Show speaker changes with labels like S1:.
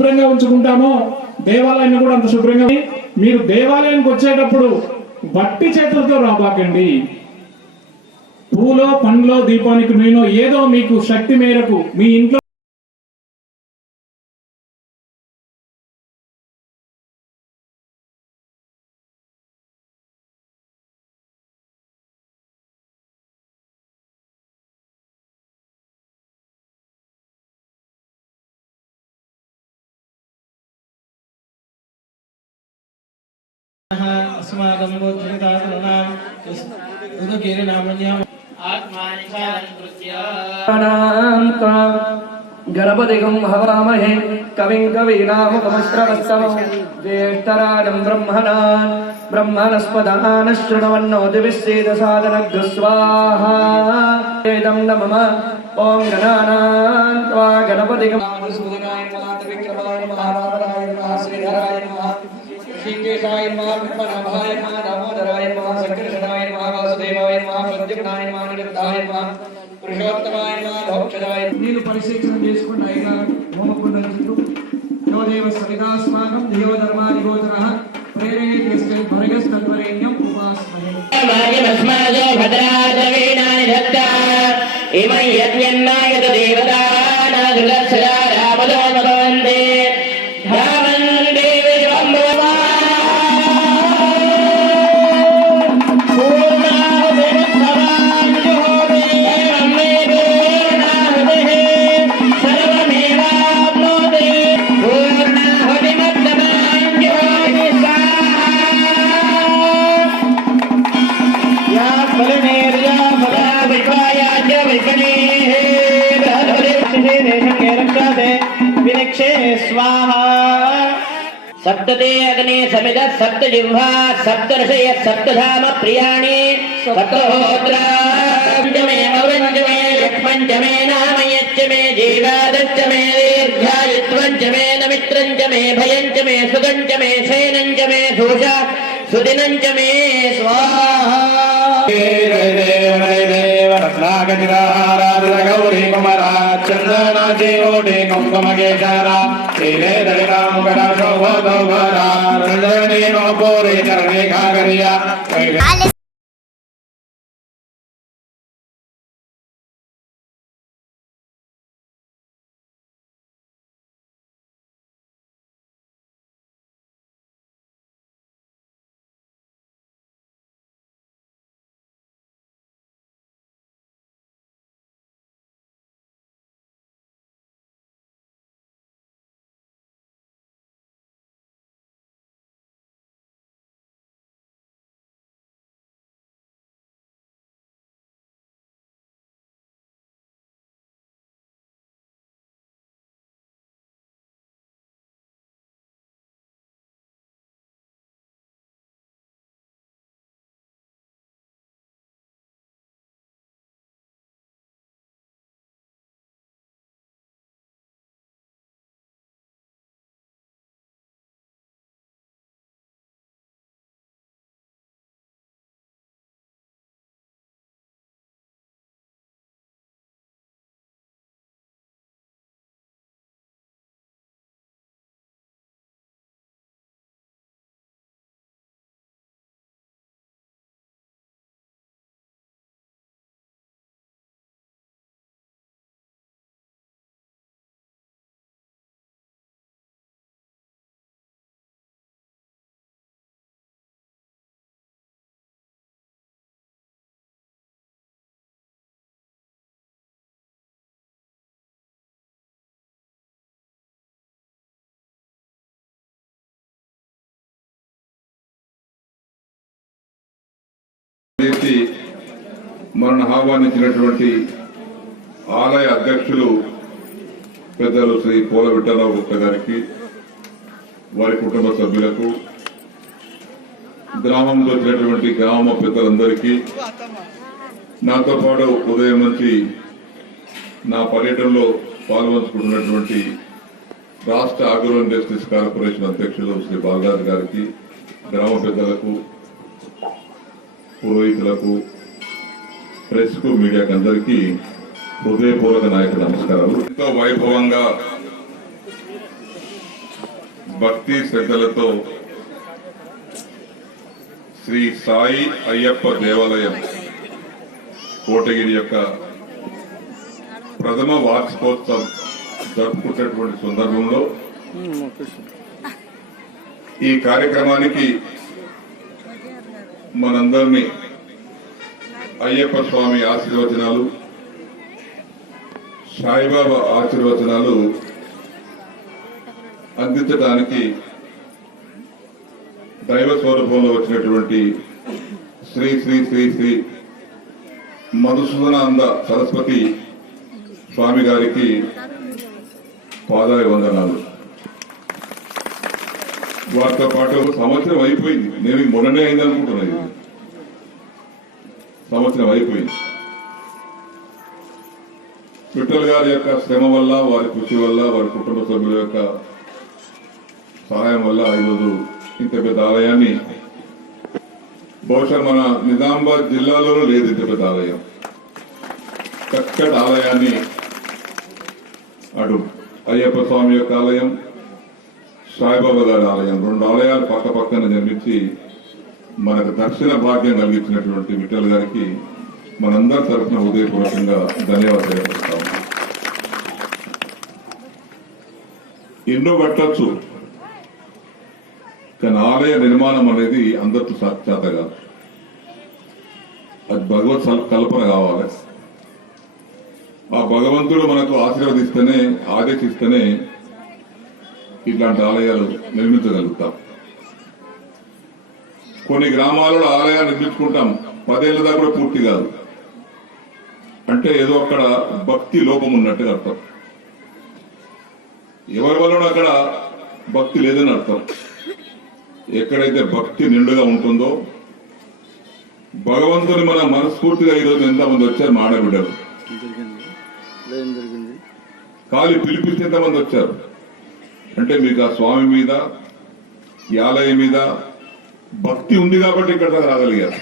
S1: శుభ్రంగా ఉంచుకుంటామో దేవాలయాన్ని కూడా అంత శుభ్రంగా మీరు దేవాలయానికి వచ్చేటప్పుడు బట్టి చేతులతో రాబాకండి. పూలో పండ్లో దీపానికి నేను ఏదో మీకు శక్తి మేరకు మీ ఇంట్లో
S2: अस्माकं बोधृताकरणां ऋतुकीर्णामण्याम्
S3: गणपतिगं हवामहे कविं कवीनामुपमश्रवस्तमं ज्येष्ठराजं ब्रह्मणान् ब्रह्मणस्पदानः शृण्वन्नोतिविश्चेदसादनग्रस्वाहा एदं न मम ॐ गणानां त्वा गणपतिगं मधुसूदनाय नमः त्रिविक्रमाय नमः रामराय नमः श्रीधराय नमः ऋषिकेशाय नमः पद्मनाभाय नमः दामोदराय नमः संकर्षणाय नमः वासुदेवाय नमः प्रद्युम्नाय नमः निरुद्धाय नमः పురుషోత్తమాయ నమః భోక్షదాయ
S2: నీళ్ళు పరిశీలన చేసుకున్న ఐగా హోమకుండం చుట్టూ యోదేవ సవితాస్మాకం దేవధర్మాది గోచర ప్రేరేయస్య భరగస్తత్వరేణ్యం ఉపాస్మహే
S4: మాయమస్మాజో భద్రాద్రవీణాని దత్తా ఇమం యజ్ఞన్నాయత దేవతా నాదులక్షరా सप्तते अग्ने समिद सप्त जिह्वा सप्तर्षय सप्तधाम प्रियाणि सप्तहोत्रा पञ्चमे मौरञ्चमे षट्पञ्चमे नाम यच्च मे जीवादश्च मे दीर्घायुत्वञ्च मे नमित्रञ्च मे भयञ्च मे सुगञ्च मे शयनञ्च मे धूषा सुदिनञ्च मे स्वाहा
S5: గౌరీ కుమరా చందన జీవోటి కుంకుమకేశారా శ్రీలే దళితాముకట శోభోదోభరా రంజనీ నోపూరి చరణి కాకరియా
S6: చేసి మనను ఆహ్వానించినటువంటి ఆలయ అధ్యక్షులు పెద్దలు శ్రీ పోల విఠలరావు గుప్త గారికి వారి కుటుంబ సభ్యులకు గ్రామంలో వచ్చినటువంటి గ్రామ పెద్దలందరికీ నాతో పాటు ఉదయం నుంచి నా పర్యటనలో పాల్గొంచుకుంటున్నటువంటి రాష్ట్ర అగ్రో ఇండస్ట్రీస్ కార్పొరేషన్ అధ్యక్షులు శ్రీ బాలరాజు గారికి గ్రామ పెద్దలకు పురోహితులకు ప్రెస్కు మీడియాకు అందరికీ హృదయపూర్వక నాయకుడు నమస్కారాలు. ఎంతో వైభవంగా భక్తి శ్రద్ధలతో శ్రీ సాయి అయ్యప్ప దేవాలయం కోటగిరి యొక్క ప్రథమ వార్షికోత్సవం జరుపుకున్నటువంటి సందర్భంలో ఈ కార్యక్రమానికి మనందరినీ అయ్యప్ప స్వామి ఆశీర్వచనాలు సాయిబాబా ఆశీర్వచనాలు అందించడానికి దైవ స్వరూపంలో వచ్చినటువంటి శ్రీ శ్రీ శ్రీ శ్రీ మధుసూదనానంద సరస్వతి స్వామి గారికి పాదాయ వందనాలు వారితో పాటు సంవత్సరం అయిపోయింది. నేను మొన్ననే అయింది అనుకుంటున్నాను సంవత్సరం అయిపోయింది. విఠల్ గారి యొక్క శ్రమ వల్ల వారి కృషి వల్ల వారి కుటుంబ సభ్యుల యొక్క సహాయం వల్ల ఈరోజు ఇంత పెద్ద ఆలయాన్ని బహుశా మన నిజామాబాద్ జిల్లాలోనూ లేదు ఇంత పెద్ద ఆలయం. చక్కటి ఆలయాన్ని అటు అయ్యప్ప స్వామి యొక్క ఆలయం సాయిబాబా గారి ఆలయం రెండు ఆలయాలు పక్క పక్కన నిర్మించి మనకు దర్శన భాగ్యం కలిగించినటువంటి విఠల్ గారికి మనందరి తరఫున హృదయపూర్వకంగా ధన్యవాదాలు తెలియజేస్తాము ఎన్నో పెట్టచ్చు కానీ ఆలయ నిర్మాణం అనేది అందరితో సాక్షాత కాదు. అది భగవత్ సల్- కల్పన కావాలి. ఆ భగవంతుడు మనకు ఆశీర్వదిస్తేనే ఆదేశిస్తేనే ఇట్లాంటి ఆలయాలు నిర్మించగలుగుతాం. కొన్ని గ్రామాలలో ఆలయాలు నిర్మించుకుంటాం. పదేళ్ళ దాకా కూడా పూర్తి కాదు. అంటే ఏదో అక్కడ భక్తి లోపం ఉన్నట్టుగా అర్థం. ఎవరి వలన అక్కడ భక్తి లేదని అర్థం. ఎక్కడైతే భక్తి నిండుగా ఉంటుందో భగవంతుని మన మనస్ఫూర్తిగా ఈరోజు ఎంతమంది వచ్చారు? మా ఆడబిడ్డలు. ఖాళీ పిలిపిస్తే ఎంతమంది వచ్చారు? అంటే మీకు ఆ స్వామి మీద ఈ ఆలయం మీద భక్తి ఉంది కాబట్టి ఇక్కడ దాకా రాగలిగారు.